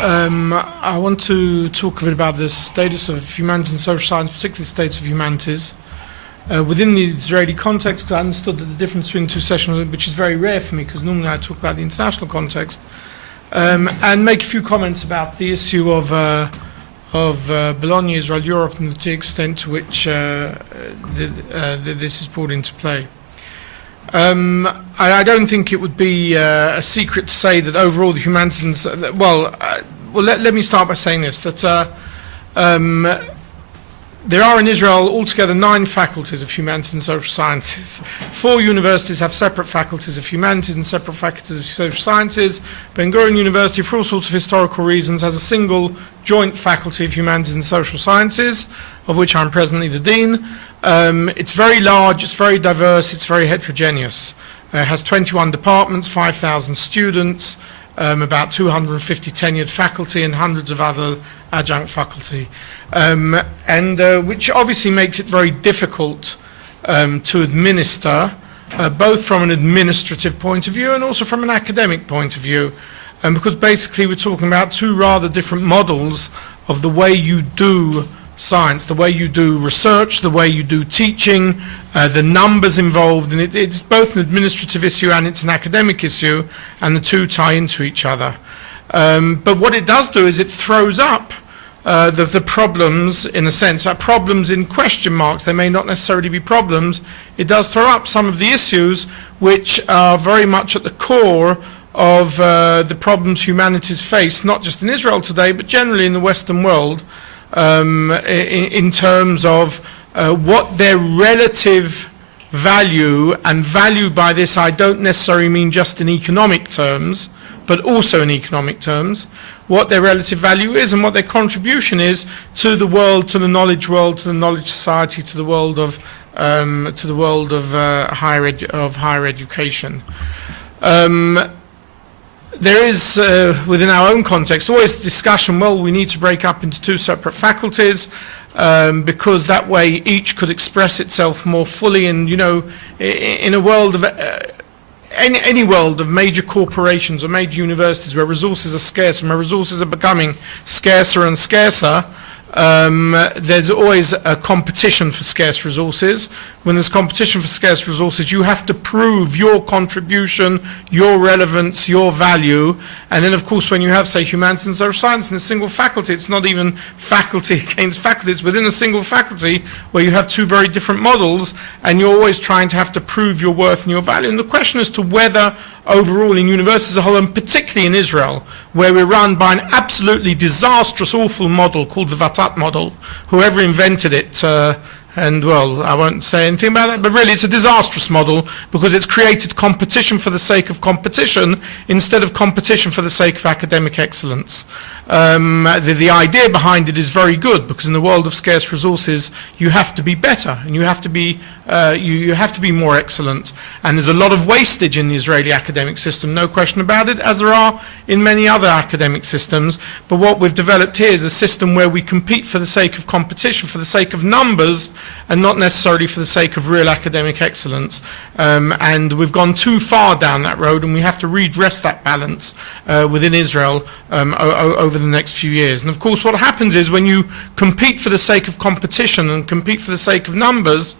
I want to talk a bit about the status of humanities and social science, particularly the status of humanities. Within the Israeli context, I understood that the difference between the two sessions, which is very rare for me because normally I talk about the international context, and make a few comments about the issue of Bologna, Israel, Europe, and the extent to which this is brought into play. I don't think it would be a secret to say that overall the humanities, let me start by saying this, that there are in Israel altogether 9 faculties of humanities and social sciences. 4 universities have separate faculties of humanities and separate faculties of social sciences. Ben Gurion University, for all sorts of historical reasons, has a single joint faculty of humanities and social sciences, of which I'm presently the dean. It's very large, it's very diverse, it's very heterogeneous. It has 21 departments, 5,000 students, about 250 tenured faculty and hundreds of other adjunct faculty, which obviously makes it very difficult to administer, both from an administrative point of view and also from an academic point of view, because basically we're talking about 2 rather different models of the way you do science, the way you do research, the way you do teaching, the numbers involved, and it's both an administrative issue and it's an academic issue, and the 2 tie into each other. But what it does do is it throws up the problems, in a sense, are problems in question marks. They may not necessarily be problems. It does throw up some of the issues which are very much at the core of the problems humanities face, not just in Israel today, but generally in the Western world, in terms of what their relative value, and value by this I don't necessarily mean just in economic terms, but also in economic terms, what their relative value is and what their contribution is to the world, to the knowledge world, to the knowledge society, to the world of higher education. There is, within our own context, always discussion, well, we need to break up into 2 separate faculties, because that way each could express itself more fully. And, you know, in a world of, any world of major corporations or major universities where resources are scarce and where resources are becoming scarcer and scarcer, there's always a competition for scarce resources. When there's competition for scarce resources, you have to prove your contribution, your relevance, your value. And then, of course, when you have, say, humanities and social science in a single faculty, it's not even faculty against faculty, it's within a single faculty where you have 2 very different models, and you're always trying to have to prove your worth and your value. And the question as to whether overall in universities as a whole, and particularly in Israel, where we're run by an absolutely disastrous, awful model called the Vatat model, whoever invented it, and well, I won't say anything about that, but really it's a disastrous model because it's created competition for the sake of competition instead of competition for the sake of academic excellence. The idea behind it is very good, because in the world of scarce resources you have to be better and you have to be more excellent, and there's a lot of wastage in the Israeli academic system, no question about it, as there are in many other academic systems. But what we've developed here is a system where we compete for the sake of competition, for the sake of numbers, and not necessarily for the sake of real academic excellence, and we've gone too far down that road, and we have to redress that balance within Israel over the next few years. And of course what happens is when you compete for the sake of competition and compete for the sake of numbers,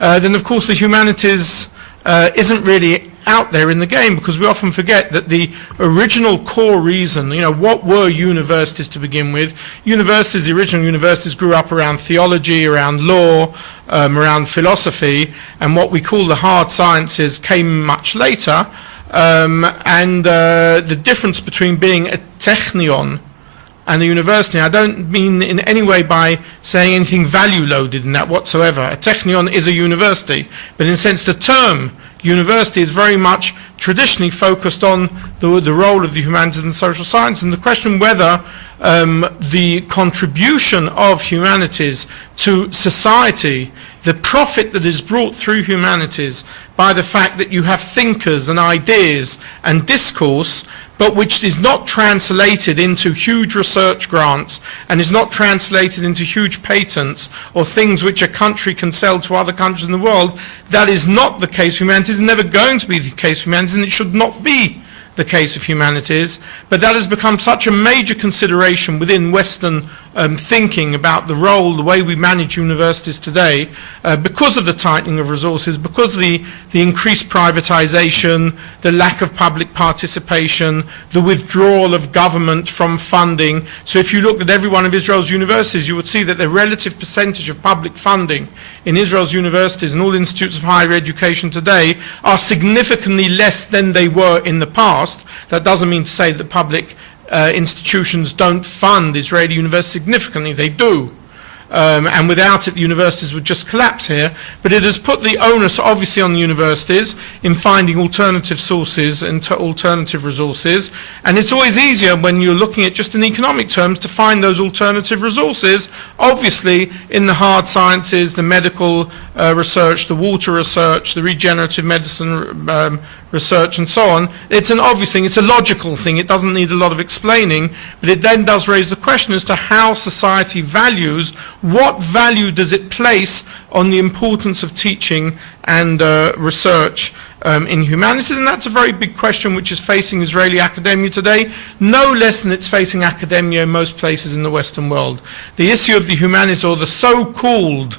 then of course the humanities isn't really out there in the game, because we often forget that the original core reason, you know, what were universities to begin with? Universities, the original universities, grew up around theology, around law, around philosophy, and what we call the hard sciences came much later. The difference between being a technion and a university, I don't mean in any way by saying anything value loaded in that whatsoever. A technion is a university, but in a sense the term university is very much traditionally focused on the role of the humanities and social science, and the question whether the contribution of humanities to society, the profit that is brought through humanities by the fact that you have thinkers and ideas and discourse, but which is not translated into huge research grants and is not translated into huge patents or things which a country can sell to other countries in the world, that is not the case. Humanities is never going to be the case. Humanities, and it should not be the case of humanities, but that has become such a major consideration within Western thinking about the role, the way we manage universities today, because of the tightening of resources, because of the increased privatization, the lack of public participation, the withdrawal of government from funding. So if you looked at every one of Israel's universities, you would see that the relative percentage of public funding in Israel's universities and all institutes of higher education today are significantly less than they were in the past. That doesn't mean to say that public institutions don't fund Israeli universities significantly. They do. And without it, the universities would just collapse here. But it has put the onus, obviously, on the universities in finding alternative sources and alternative resources. And it's always easier when you're looking at just in economic terms to find those alternative resources, obviously, in the hard sciences, the medical research, the water research, the regenerative medicine research, and so on. It's an obvious thing. It's a logical thing. It doesn't need a lot of explaining. But it then does raise the question as to how society values, what value does it place on the importance of teaching and research in humanities? And that's a very big question which is facing Israeli academia today, no less than it's facing academia in most places in the Western world. The issue of the humanities, or the so-called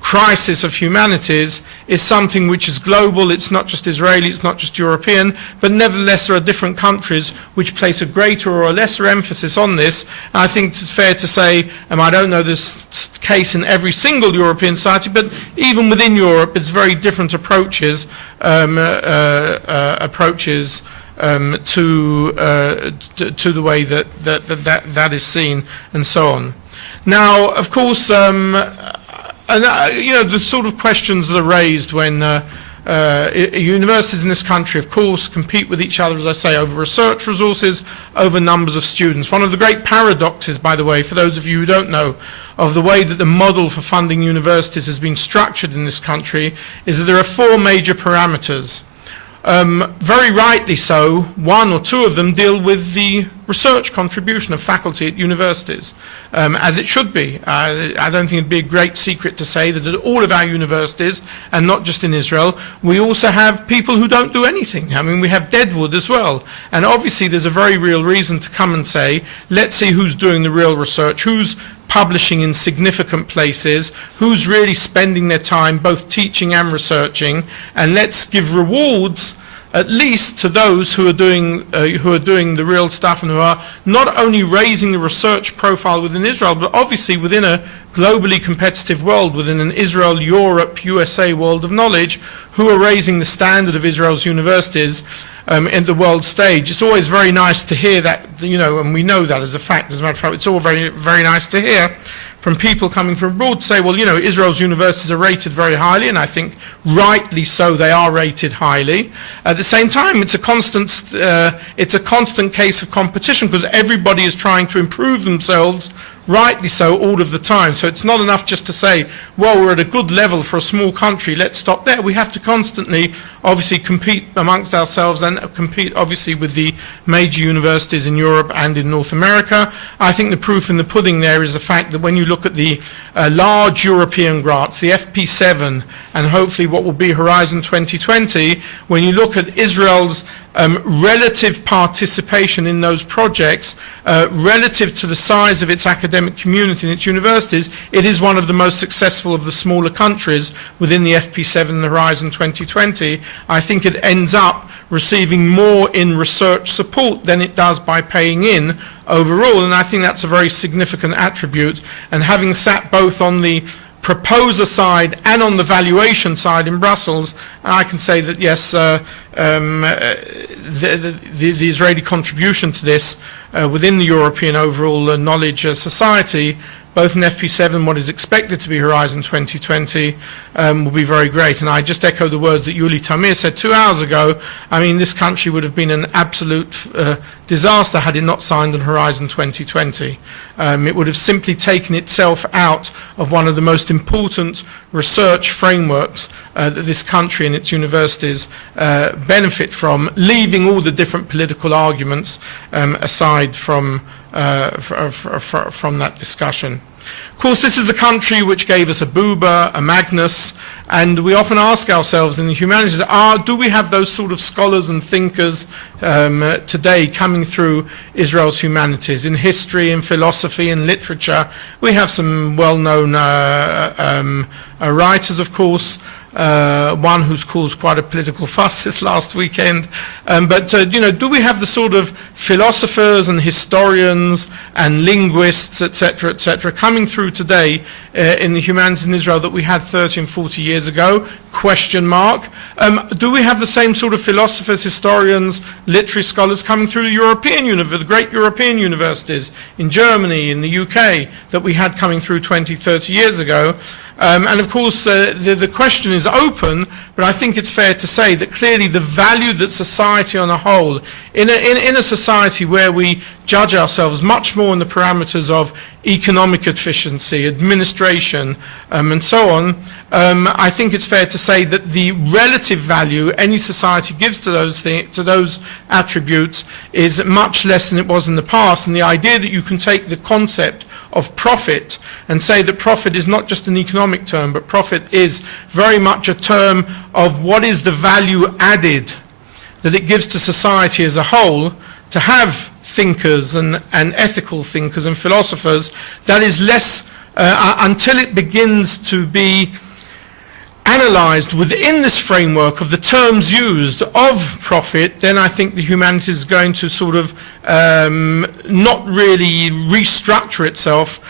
crisis of humanities, is something which is global. It's not just Israeli, it's not just European, but nevertheless there are different countries which place a greater or a lesser emphasis on this. And I think it's fair to say, I don't know this case in every single European society, but even within Europe it's very different approaches to the way that is seen, and so on. Now, of course, and the sort of questions that are raised when universities in this country, of course, compete with each other, as I say, over research resources, over numbers of students. One of the great paradoxes, by the way, for those of you who don't know, of the way that the model for funding universities has been structured in this country is that there are four major parameters. Very rightly so, one or two of them deal with the research contribution of faculty at universities, as it should be. I don't think it'd be a great secret to say that at all of our universities, and not just in Israel, we also have people who don't do anything. I mean, we have deadwood as well. And obviously there's a very real reason to come and say, let's see who's doing the real research, who's publishing in significant places, who's really spending their time both teaching and researching, and let's give rewards at least to those who are doing the real stuff, and who are not only raising the research profile within Israel, but obviously within a globally competitive world, within an Israel, Europe, USA world of knowledge, who are raising the standard of Israel's universities in the world stage. It's always very nice to hear that, and we know that as a fact. As a matter of fact, it's all very, very nice to hear from people coming from abroad to say, well, Israel's universities are rated very highly, and I think rightly so they are rated highly. At the same time, it's a constant case of competition, because everybody is trying to improve themselves, rightly so, all of the time. So it's not enough just to say, well, we're at a good level for a small country, let's stop there. We have to constantly, obviously, compete amongst ourselves, and compete, obviously, with the major universities in Europe and in North America. I think the proof in the pudding there is the fact that when you look at the large European grants, the FP7, and hopefully what will be Horizon 2020, when you look at Israel's relative participation in those projects, relative to the size of its academic community and its universities, it is one of the most successful of the smaller countries within the FP7 and the Horizon 2020. I think it ends up receiving more in research support than it does by paying in overall, and I think that's a very significant attribute. And having sat both on the proposer side and on the valuation side in Brussels, I can say that yes, the Israeli contribution to this within the European overall knowledge society, both in FP7, what is expected to be Horizon 2020, will be very great. And I just echo the words that Yuli Tamir said 2 hours ago. I mean, this country would have been an absolute disaster had it not signed on Horizon 2020. It would have simply taken itself out of one of the most important research frameworks that this country and its universities benefit from, leaving all the different political arguments aside from that discussion. Of course, this is the country which gave us a Buber, a Magnus, and we often ask ourselves in the humanities, do we have those sort of scholars and thinkers today coming through Israel's humanities? In history, in philosophy, in literature, we have some well-known writers, of course. One who's caused quite a political fuss this last weekend. Do we have the sort of philosophers and historians and linguists, etc., coming through today in the humanities in Israel that we had 30 and 40 years ago? Question mark. Do we have the same sort of philosophers, historians, literary scholars coming through the great European universities in Germany, in the UK, that we had coming through 20, 30 years ago? And of course, the question is open, but I think it's fair to say that clearly the value that society on a whole, in a society where we judge ourselves much more in the parameters of economic efficiency, administration, and so on, I think it's fair to say that the relative value any society gives to those attributes is much less than it was in the past. And the idea that you can take the concept of profit and say that profit is not just an economic term, but profit is very much a term of what is the value added that it gives to society as a whole, to have thinkers and ethical thinkers and philosophers, that is less, until it begins to be analysed within this framework of the terms used of profit, then I think the humanities is going to sort of not really restructure itself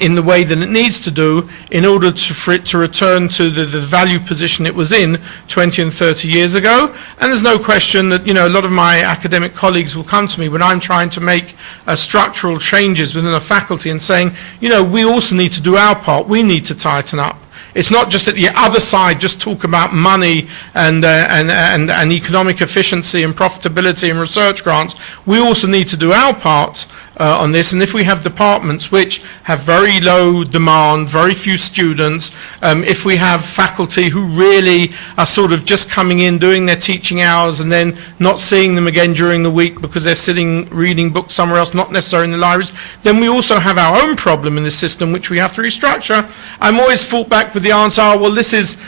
in the way that it needs to do in order for it to return to the value position it was in 20 and 30 years ago. And there's no question that, a lot of my academic colleagues will come to me when I'm trying to make structural changes within a faculty and saying, we also need to do our part, we need to tighten up. It's not just that the other side just talk about money and economic efficiency and profitability and research grants. We also need to do our part on this, and if we have departments which have very low demand, very few students, if we have faculty who really are sort of just coming in, doing their teaching hours and then not seeing them again during the week because they're sitting reading books somewhere else, not necessarily in the libraries, then we also have our own problem in this system which we have to restructure. I'm always fought back with the answer, well, this is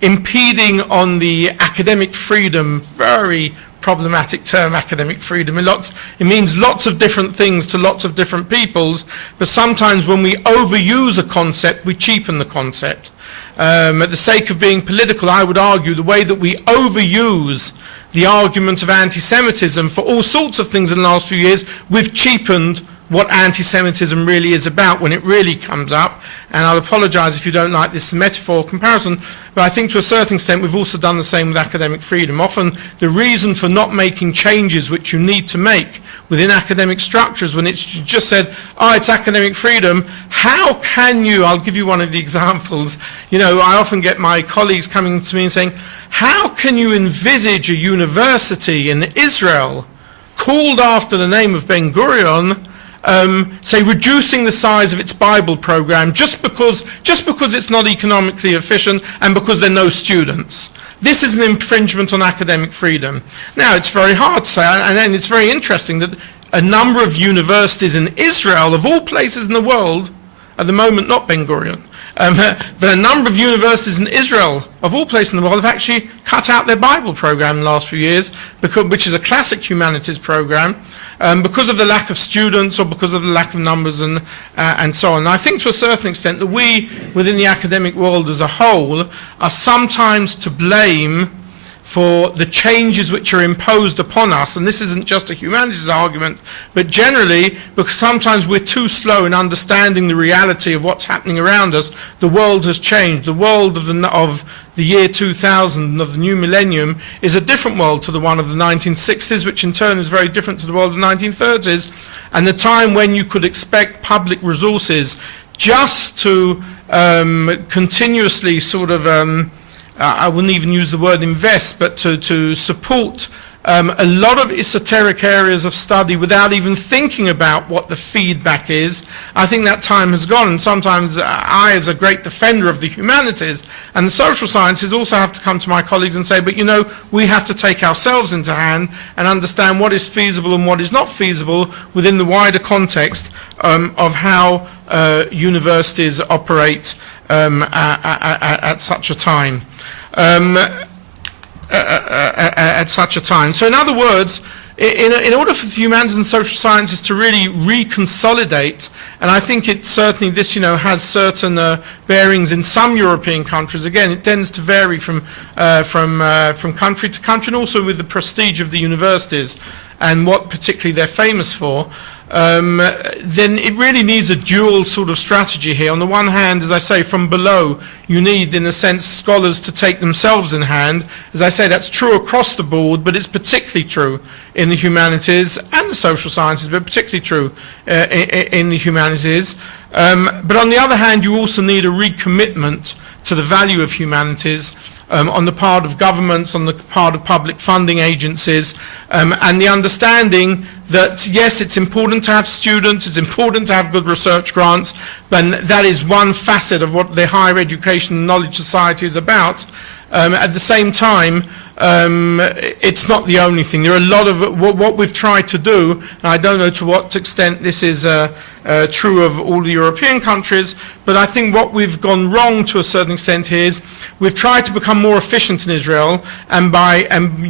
impeding on the academic freedom. Very problematic term, academic freedom. It means lots of different things to lots of different peoples, but sometimes when we overuse a concept, we cheapen the concept. At the sake of being political, I would argue the way that we overuse the argument of anti-Semitism for all sorts of things in the last few years, we've cheapened what anti-Semitism really is about when it really comes up. And I'll apologise if you don't like this metaphor comparison, but I think to a certain extent we've also done the same with academic freedom. Often the reason for not making changes which you need to make within academic structures, when it's just said, it's academic freedom, how can you, I'll give you one of the examples, I often get my colleagues coming to me and saying, how can you envisage a university in Israel called after the name of Ben Gurion, say reducing the size of its Bible program just because it's not economically efficient and because there are no students? This is an infringement on academic freedom. Now, it's very hard to say, and it's very interesting that a number of universities in Israel, of all places in the world, at the moment not Ben Gurion, but a number of universities in Israel, of all places in the world, have actually cut out their Bible program in the last few years, which is a classic humanities program, because of the lack of students or because of the lack of numbers and so on. And I think to a certain extent that we, within the academic world as a whole, are sometimes to blame for the changes which are imposed upon us, and this isn't just a humanities argument, but generally, because sometimes we're too slow in understanding the reality of what's happening around us. The world has changed. The world of the year 2000, of the new millennium, is a different world to the one of the 1960s, which in turn is very different to the world of the 1930s, and the time when you could expect public resources just to continuously sort of I wouldn't even use the word invest, but to support a lot of esoteric areas of study without even thinking about what the feedback is. I think that time has gone, and sometimes I, as a great defender of the humanities and the social sciences, also have to come to my colleagues and say, but you know, we have to take ourselves into hand and understand what is feasible and what is not feasible within the wider context of how universities operate at such a time. At such a time. So in other words, in order for the humanities and social sciences to really reconsolidate, and I think it certainly, this, you know, has certain bearings in some European countries. Again, it tends to vary from country to country, and also with the prestige of the universities and what particularly they're famous for. Then it really needs a dual sort of strategy here. On the one hand, as I say, from below, you need, in a sense, scholars to take themselves in hand. As I say, that's true across the board, but it's particularly true in the humanities and the social sciences, but particularly true in the humanities. But on the other hand, you also need a recommitment to the value of humanities on the part of governments, on the part of public funding agencies, and the understanding that, yes, it's important to have students, it's important to have good research grants, but that is one facet of what the higher education and knowledge society is about. At the same time, it's not the only thing. There are a lot of what we've tried to do, and I don't know to what extent this is true of all the European countries, but I think what we've gone wrong to a certain extent here is we've tried to become more efficient in Israel, and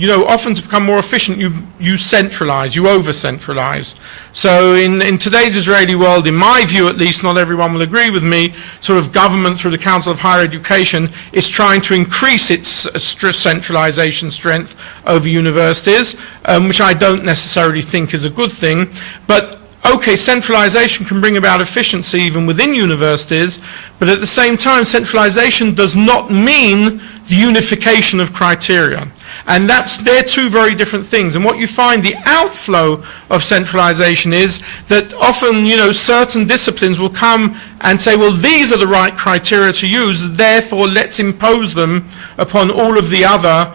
you know, often to become more efficient, you centralize, you over-centralize. So in today's Israeli world, in my view at least, not everyone will agree with me, sort of government through the Council of Higher Education is trying to increase its centralization strength over universities, which I don't necessarily think is a good thing. But okay, centralization can bring about efficiency even within universities, but at the same time, centralization does not mean the unification of criteria. And they're two very different things. And what you find, the outflow of centralization, is that often, you know, certain disciplines will come and say, well, these are the right criteria to use, therefore let's impose them upon all of the other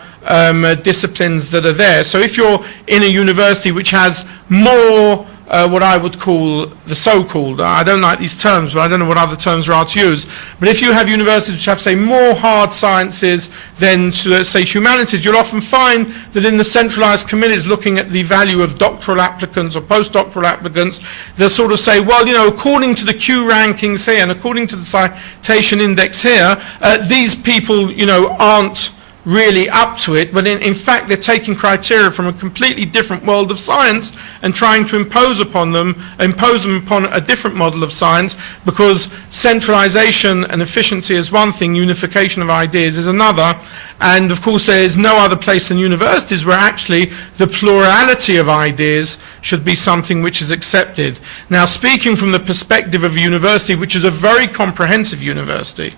disciplines that are there. So if you're in a university which has more what I would call the so-called, I don't like these terms, but I don't know what other terms there are to use, but if you have universities which have, say, more hard sciences than, say, humanities, you'll often find that in the centralized committees looking at the value of doctoral applicants or postdoctoral applicants, they'll sort of say, well, you know, according to the Q rankings here and according to the citation index here, these people, you know, aren't really up to it, but in fact they're taking criteria from a completely different world of science and trying to impose them upon a different model of science, because centralization and efficiency is one thing, unification of ideas is another. And of course there is no other place than universities where actually the plurality of ideas should be something which is accepted. Now, speaking from the perspective of a university which is a very comprehensive university,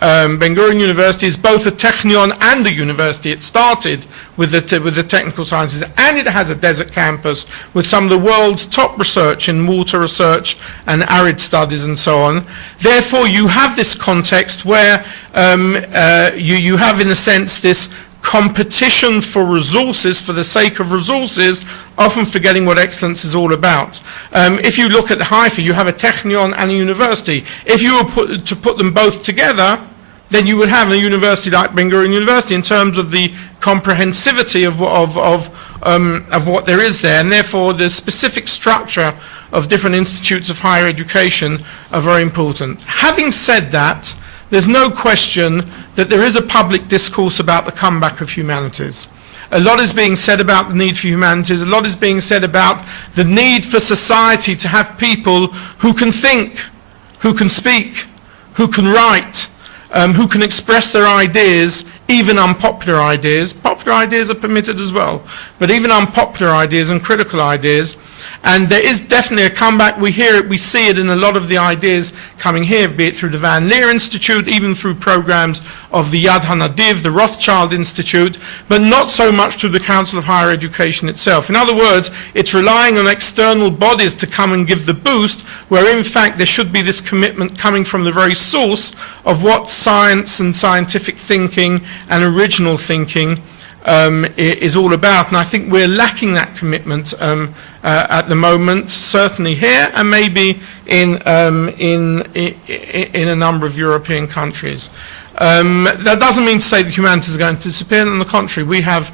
Ben-Gurion University is both a technion and a university. It started with the technical sciences, and it has a desert campus with some of the world's top research in water research and arid studies and so on. Therefore, you have this context where you have, in a sense, this competition for resources for the sake of resources, often forgetting what excellence is all about. If you look at the Haifa, you have a technion and a university. If you were to put them both together, then you would have a university like Ben-Gurion University in terms of the comprehensivity of what there is there, and therefore the specific structure of different institutes of higher education are very important. Having said that, there's no question that there is a public discourse about the comeback of humanities. A lot is being said about the need for humanities. A lot is being said about the need for society to have people who can think, who can speak, who can write, who can express their ideas, even unpopular ideas. Popular ideas are permitted as well, but even unpopular ideas and critical ideas. And there is definitely a comeback. We hear it, we see it in a lot of the ideas coming here, be it through the Van Leer Institute, even through programs of the Yad HaNadiv, the Rothschild Institute, but not so much through the Council of Higher Education itself. In other words, it's relying on external bodies to come and give the boost, where in fact there should be this commitment coming from the very source of what science and scientific thinking and original thinking is all about. And I think we're lacking that commitment at the moment, certainly here, and maybe in a number of European countries. That doesn't mean to say that humanities are going to disappear. On the contrary, we have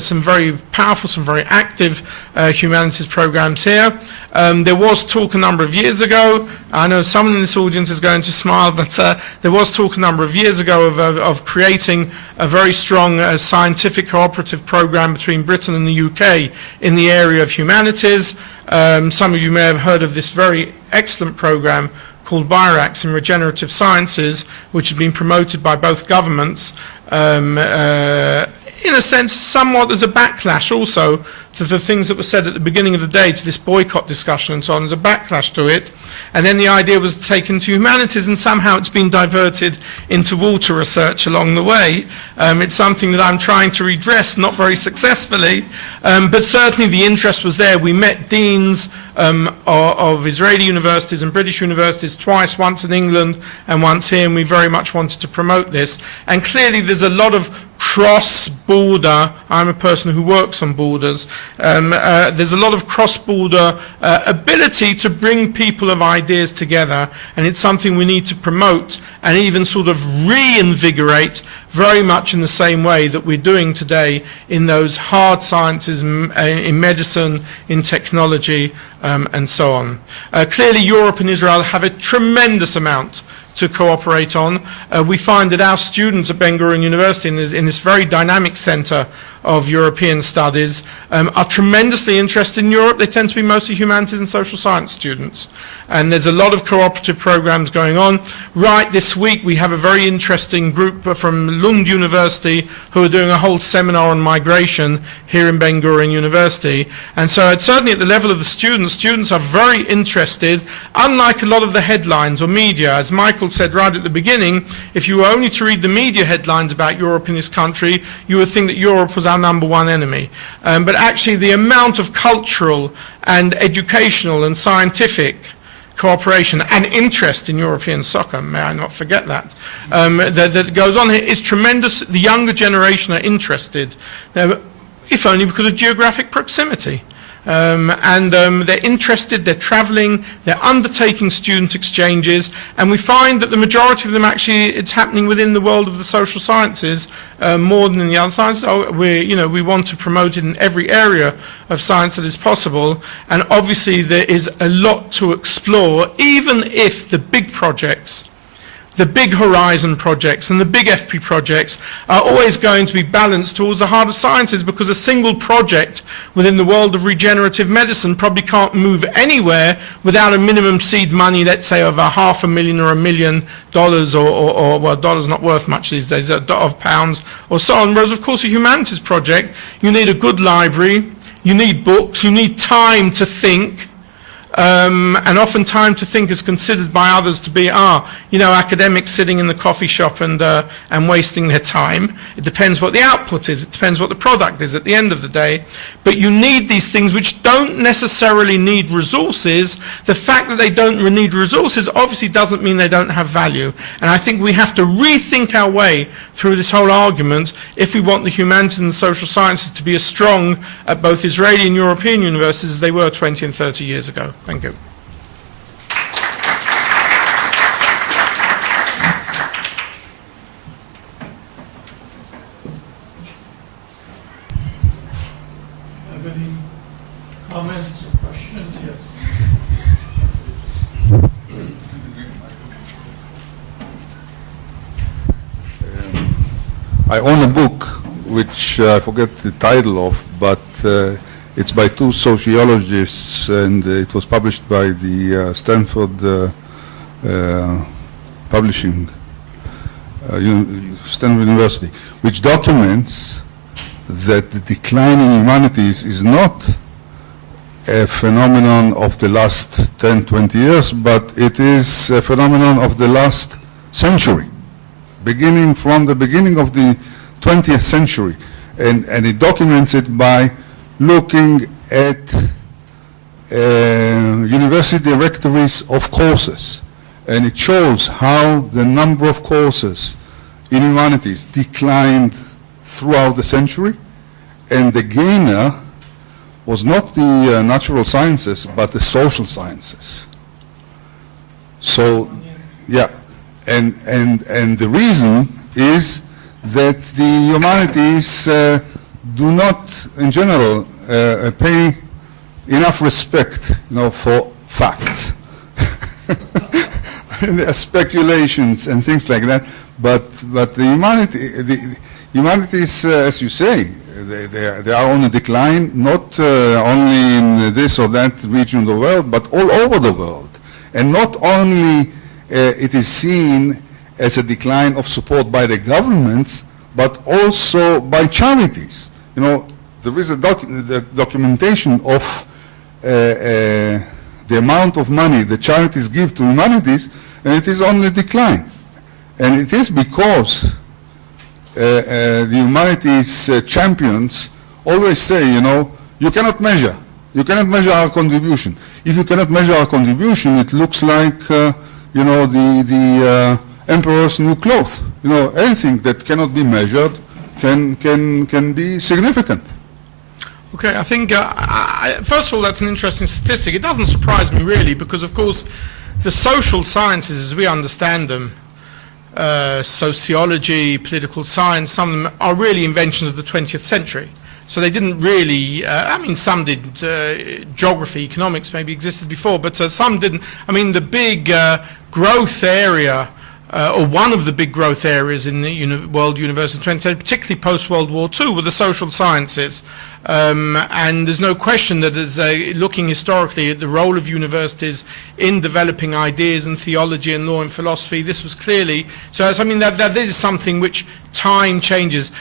some very powerful, some very active humanities programs here. There was talk a number of years ago, I know someone in this audience is going to smile, but there was talk a number of years ago of creating a very strong scientific cooperative program between Britain and the UK in the area of humanities. Some of you may have heard of this very excellent program called BIRACS in regenerative sciences, which has been promoted by both governments, in a sense somewhat as a backlash also to the things that were said at the beginning of the day, to this boycott discussion and so on. There's a backlash to it, and then the idea was taken to humanities, and somehow it's been diverted into water research along the way. It's something that I'm trying to redress, not very successfully, but certainly the interest was there. We met deans of Israeli universities and British universities twice, once in England and once here, and we very much wanted to promote this. And clearly there's a lot of cross-border, I'm a person who works on borders, there's a lot of cross-border ability to bring people of ideas together, and it's something we need to promote and even sort of reinvigorate very much in the same way that we're doing today in those hard sciences, in medicine, in technology, and so on. Clearly Europe and Israel have a tremendous amount to cooperate on. We find that our students at Ben Gurion University, in this very dynamic centre of European studies, are tremendously interested in Europe. They tend to be mostly humanities and social science students. And there's a lot of cooperative programs going on. Right this week we have a very interesting group from Lund University who are doing a whole seminar on migration here in Ben Gurion University. And so it's certainly at the level of the students are very interested, unlike a lot of the headlines or media. As Michael said right at the beginning, if you were only to read the media headlines about Europe in this country, you would think that Europe was our number one enemy. But actually the amount of cultural and educational and scientific cooperation and interest in European soccer, may I not forget that, that goes on here is tremendous. The younger generation are interested, if only because of geographic proximity. They're interested, they're travelling, they're undertaking student exchanges, and we find that the majority of them actually, it's happening within the world of the social sciences more than in the other sciences. We want to promote it in every area of science that is possible, and obviously there is a lot to explore, even if the big projects, the big Horizon projects and the big FP projects are always going to be balanced towards the harder sciences, because a single project within the world of regenerative medicine probably can't move anywhere without a minimum seed money, let's say of $500,000 or $1 million, or well, dollars not worth much these days, of pounds or so on. Whereas of course a humanities project, you need a good library, you need books, you need time to think. And often time to think is considered by others to be, academics sitting in the coffee shop and wasting their time. It depends what the output is. It depends what the product is at the end of the day. But you need these things which don't necessarily need resources. The fact that they don't need resources obviously doesn't mean they don't have value. And I think we have to rethink our way through this whole argument if we want the humanities and the social sciences to be as strong at both Israeli and European universities as they were 20 and 30 years ago. Thank you. Have any comments or questions? Yes. I own a book which I forget the title of, but it's by two sociologists, and it was published by the Stanford Publishing, Stanford University, which documents that the decline in humanities is not a phenomenon of the last 10, 20 years, but it is a phenomenon of the last century, beginning from the beginning of the 20th century. And it documents it by looking at university directories of courses, and it shows how the number of courses in humanities declined throughout the century, and the gainer was not the natural sciences, but the social sciences. So, yeah, and the reason is that the humanities do not, in general, pay enough respect, for facts. There are speculations and things like that, but the humanities, as you say, they are on a decline, not only in this or that region of the world, but all over the world. And not only it is seen as a decline of support by the governments, but also by charities. There is a documentation of the amount of money the charities give to humanities, and it is on the decline. And it is because the humanities champions always say, you cannot measure. You cannot measure our contribution. If you cannot measure our contribution, it looks like, the emperor's new clothes. Anything that cannot be measured can be significant. Okay, I think, first of all, that's an interesting statistic. It doesn't surprise me, really, because, of course, the social sciences, as we understand them, sociology, political science, some of them are really inventions of the 20th century. So they didn't really, some did, geography, economics maybe existed before, but some didn't. The big growth area, or one of the big growth areas in the world university in the 20th century, particularly post-World War II, were the social sciences. And there's no question that as looking historically at the role of universities in developing ideas and theology and law and philosophy, this was clearly, that is something which time changes.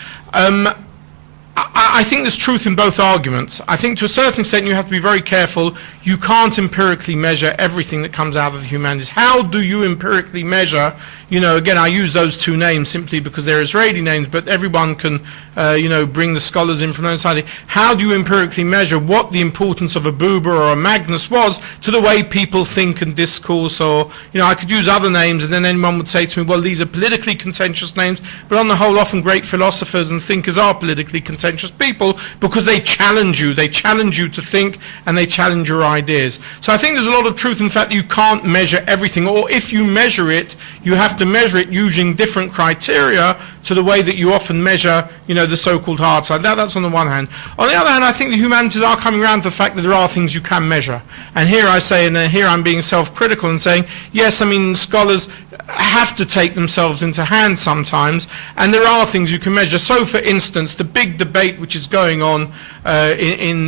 I think there's truth in both arguments. I think to a certain extent you have to be very careful. You can't empirically measure everything that comes out of the humanities. How do you empirically measure, again, I use those two names simply because they're Israeli names, but everyone can, bring the scholars in from their side. How do you empirically measure what the importance of a Buber or a Magnus was to the way people think and discourse? Or, I could use other names and then anyone would say to me, well, these are politically contentious names, but on the whole, often great philosophers and thinkers are politically contentious people because they challenge you. They challenge you to think and they challenge your ideas. So I think there's a lot of truth in the fact that you can't measure everything, or if you measure it, you have to measure it using different criteria to the way that you often measure, the so-called hard side. That's on the one hand. On the other hand, I think the humanities are coming around to the fact that there are things you can measure. And here I say, and here I'm being self-critical and saying, yes, scholars have to take themselves into hand sometimes, and there are things you can measure. So, for instance, the big debate which is going on in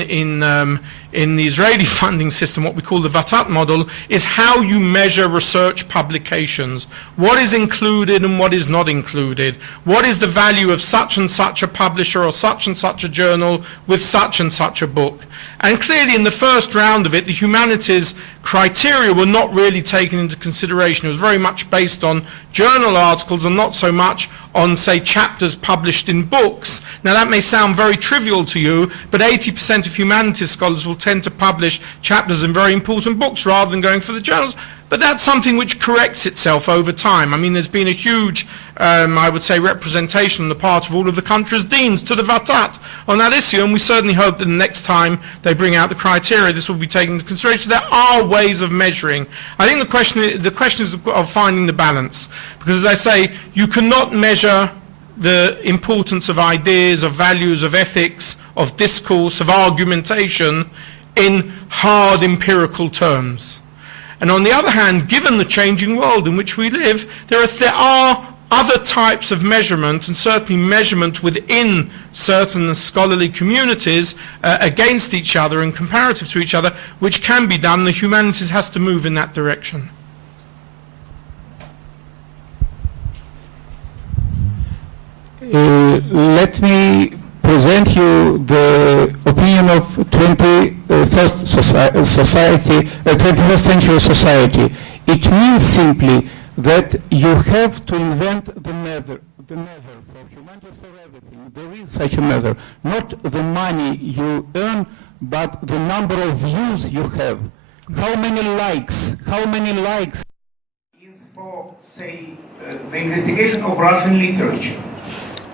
the Israeli funding system, what we call the Vatat model, is how you measure research publications. What is included and what is not included? What is the value of such and such a publisher or such and such a journal with such and such a book? And clearly in the first round of it, the humanities criteria were not really taken into consideration. It was very much based on journal articles and not so much on, say, chapters published in books. Now that may sound very trivial to you, but 80% of humanities scholars will tend to publish chapters in very important books rather than going for the journals. But that's something which corrects itself over time. There's been a huge, I would say, representation on the part of all of the country's deans to the Vatat on that issue, and we certainly hope that the next time they bring out the criteria, this will be taken into consideration. There are ways of measuring. I think the question is of finding the balance, because, as I say, you cannot measure the importance of ideas, of values, of ethics, of discourse, of argumentation in hard empirical terms. And on the other hand, given the changing world in which we live, there are other types of measurement, and certainly measurement within certain scholarly communities against each other and comparative to each other, which can be done. The humanities has to move in that direction. Let me present you the opinion of 21st century society. It means simply that you have to invent the measure for humanities, for everything. There is such a measure, not the money you earn, but the number of views you have. How many likes is for, say, the investigation of Russian literature.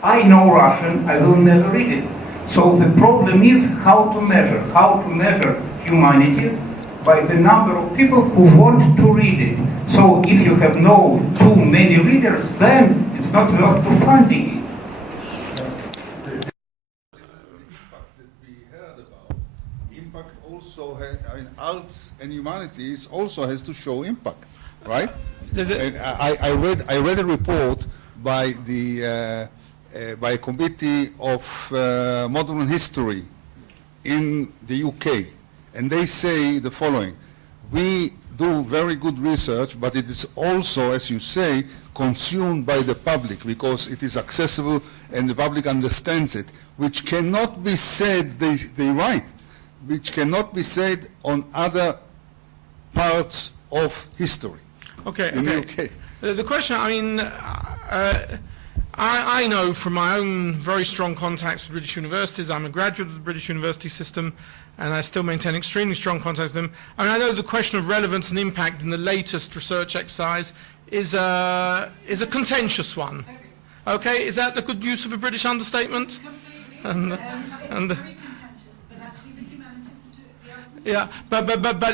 I know Russian, I will never read it. So the problem is how to measure humanities by the number of people who want to read it. So if you have no too many readers, then it's not worth to funding it. Impact also, arts and humanities also has to show impact, right? And I read a report by by a committee of modern history in the UK, and they say the following: we do very good research, but it is also, as you say, consumed by the public because it is accessible and the public understands it, which cannot be said, they write, which cannot be said on other parts of history. Okay, in okay. the UK. The question, I mean, I know from my own very strong contacts with British universities, I'm a graduate of the British university system, and I still maintain extremely strong contacts with them. I mean, I know the question of relevance and impact in the latest research exercise is a contentious one. Okay, is that the good use of a British understatement? Yeah, but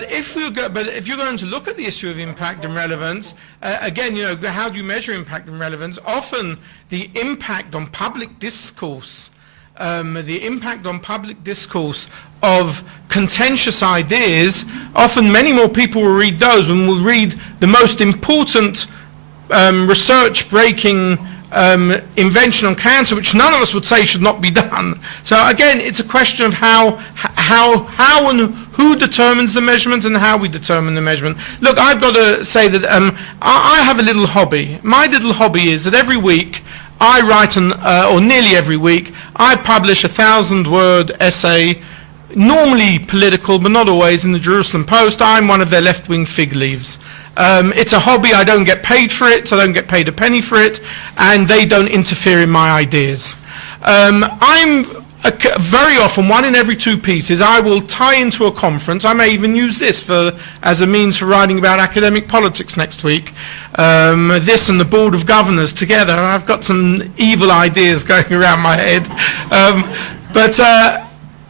if you're going to look at the issue of impact and relevance, again, you know, how do you measure impact and relevance? Often the impact on public discourse, of contentious ideas, often many more people will read those and will read the most important research-breaking invention on cancer, which none of us would say should not be done. So again, it's a question of how and who determines the measurement and how we determine the measurement. Look, I've got to say that I have a little hobby. My little hobby is that every week I write, or nearly every week, I publish a 1,000-word essay, normally political, but not always, in the Jerusalem Post. I'm one of their left-wing fig leaves. It's a hobby. I don't get paid for it, so I don't get paid a penny for it, and they don't interfere in my ideas. Very often, one in every two pieces, I will tie into a conference. I may even use this as a means for writing about academic politics next week. This and the Board of Governors together. I've got some evil ideas going around my head.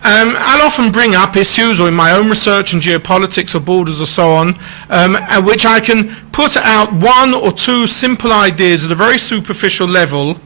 I'll often bring up issues, or in my own research in geopolitics or borders or so on, at which I can put out one or two simple ideas at a very superficial level,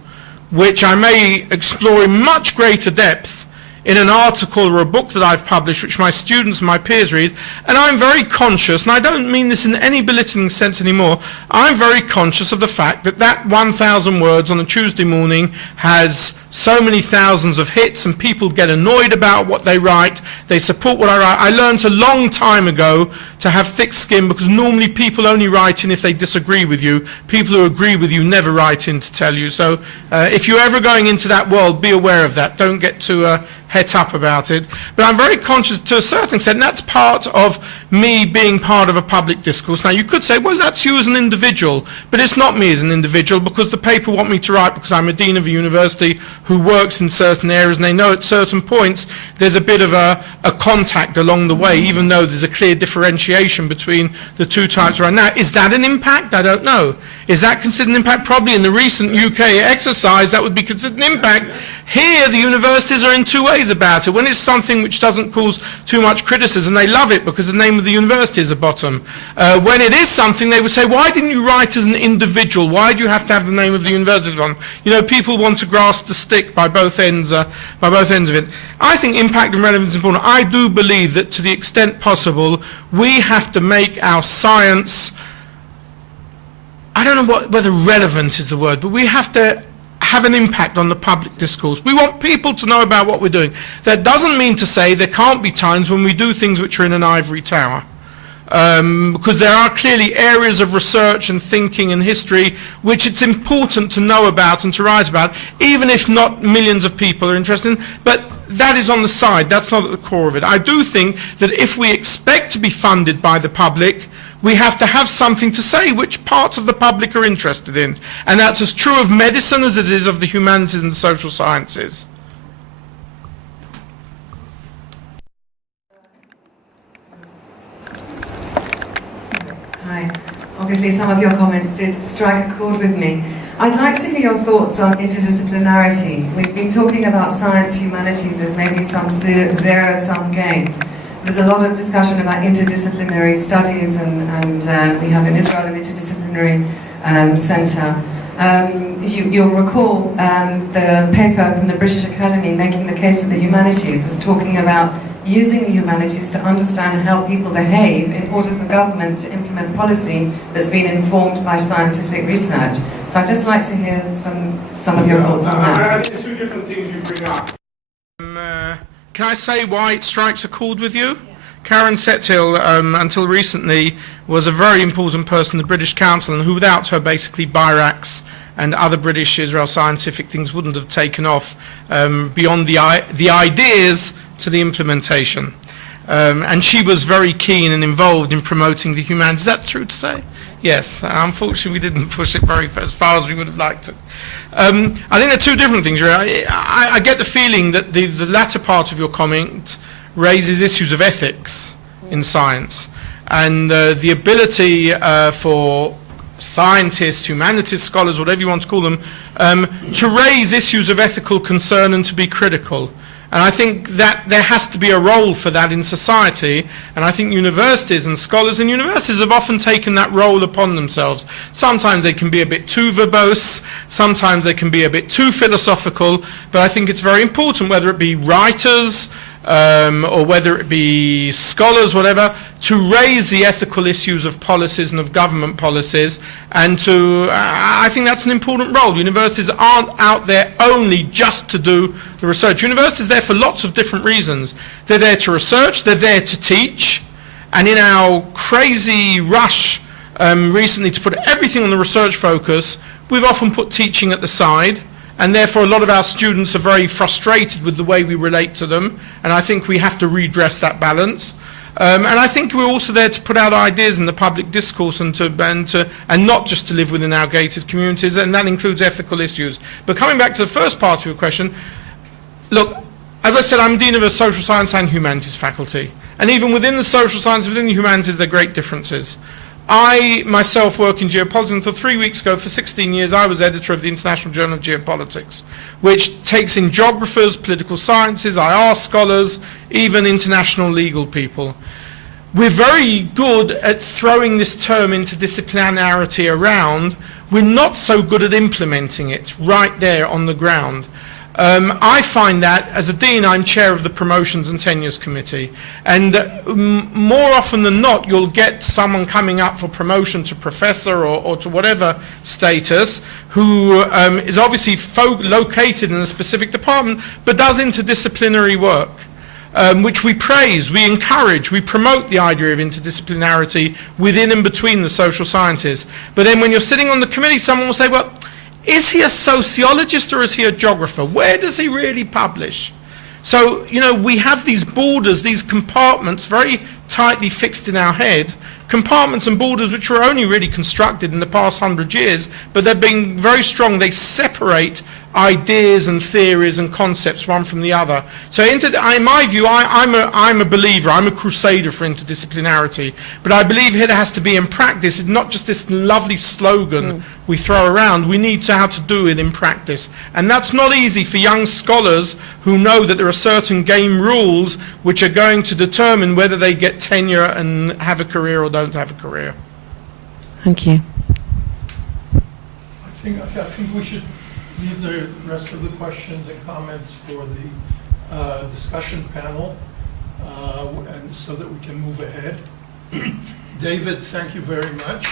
which I may explore in much greater depth in an article or a book that I've published, which my students and my peers read. And I'm very conscious, and I don't mean this in any belittling sense anymore, I'm very conscious of the fact that that 1,000 words on a Tuesday morning has so many thousands of hits, and people get annoyed about what they write, they support what I write. I learned a long time ago to have thick skin, because normally people only write in if they disagree with you. People who agree with you never write in to tell you. So if you're ever going into that world, be aware of that. Don't get too het up about it. But I'm very conscious to a certain extent, and that's part of me being part of a public discourse. Now you could say, well, that's you as an individual, but it's not me as an individual, because the paper want me to write because I'm a dean of a university who works in certain areas, and they know at certain points there's a bit of a contact along the way, even though there's a clear differentiation between the two types right now. Is that an impact? I don't know. Is that considered an impact? Probably in the recent UK exercise that would be considered an impact. Here the universities are in two ways about it. When it's something which doesn't cause too much criticism, they love it because the name of the university is at bottom. When it is something, they would say, why didn't you write as an individual? Why do you have to have the name of the university on? You know, people want to grasp the stick by both ends of it. I think impact and relevance is important. I do believe that to the extent possible, we have to make our science, I don't know whether relevant is the word, but we have to have an impact on the public discourse. We want people to know about what we're doing. That doesn't mean to say there can't be times when we do things which are in an ivory tower. Because there are clearly areas of research and thinking and history which it's important to know about and to write about, even if not millions of people are interested in. But that is on the side. That's not at the core of it. I do think that if we expect to be funded by the public, we have to have something to say which parts of the public are interested in. And that's as true of medicine as it is of the humanities and the social sciences. Hi. Obviously some of your comments did strike a chord with me. I'd like to hear your thoughts on interdisciplinarity. We've been talking about science, humanities as maybe some zero-sum game. There's a lot of discussion about interdisciplinary studies, and we have in Israel an interdisciplinary centre. You'll recall the paper from the British Academy making the case for the humanities was talking about using the humanities to understand and help people behave in order for government to implement policy that's been informed by scientific research. So I'd just like to hear some of your thoughts on that. I think there's two different things you bring up. Can I say why it strikes a chord with you? Karen Sethill, until recently, was a very important person in the British Council, and who without her basically BIRACs and other British Israel scientific things wouldn't have taken off beyond the ideas to the implementation. And she was very keen and involved in promoting the humanities. Is that true to say? Yes. Unfortunately, we didn't push it as far as we would have liked to. I think there are two different things. I get the feeling that the latter part of your comment raises issues of ethics in science, and the ability for scientists, humanities scholars, whatever you want to call them, to raise issues of ethical concern and to be critical. And I think that there has to be a role for that in society, and I think universities and scholars in universities have often taken that role upon themselves. Sometimes they can be a bit too verbose, sometimes they can be a bit too philosophical, but I think it's very important, whether it be writers, or whether it be scholars, whatever, to raise the ethical issues of policies and of government policies, and to, I think that's an important role. Universities aren't out there only just to do the research. Universities are there for lots of different reasons. They're there to research, they're there to teach, and in our crazy rush recently to put everything on the research focus, we've often put teaching at the side. And therefore a lot of our students are very frustrated with the way we relate to them, and I think we have to redress that balance. And I think we're also there to put out ideas in the public discourse and not just to live within our gated communities, and that includes ethical issues. But coming back to the first part of your question, look, as I said, I'm Dean of a Social Science and Humanities faculty, and even within the social science, within the humanities, there are great differences. I myself work in geopolitics. Until 3 weeks ago, for 16 years, I was editor of the International Journal of Geopolitics, which takes in geographers, political sciences, IR scholars, even international legal people. We're very good at throwing this term interdisciplinarity around. We're not so good at implementing it right there on the ground. I find that, as a dean, I'm chair of the Promotions and Tenures Committee, and more often than not, you'll get someone coming up for promotion to professor or to whatever status who is obviously located in a specific department, but does interdisciplinary work, which we praise, we encourage, we promote the idea of interdisciplinarity within and between the social sciences. But then when you're sitting on the committee, someone will say, well, is he a sociologist or is he a geographer? Where does he really publish? So, you know, we have these borders, these compartments very tightly fixed in our head, compartments and borders which were only really constructed in the past 100 years, but they've been very strong. They separate ideas and theories and concepts one from the other. So in my view, I'm a believer, I'm a crusader for interdisciplinarity, but I believe it has to be in practice. It's not just this lovely slogan we throw around. We need to how to do it in practice. And that's not easy for young scholars who know that there are certain game rules which are going to determine whether they get tenure and have a career or don't have a career. Thank you. I think we should leave the rest of the questions and comments for the discussion panel, and so that we can move ahead. David, thank you very much.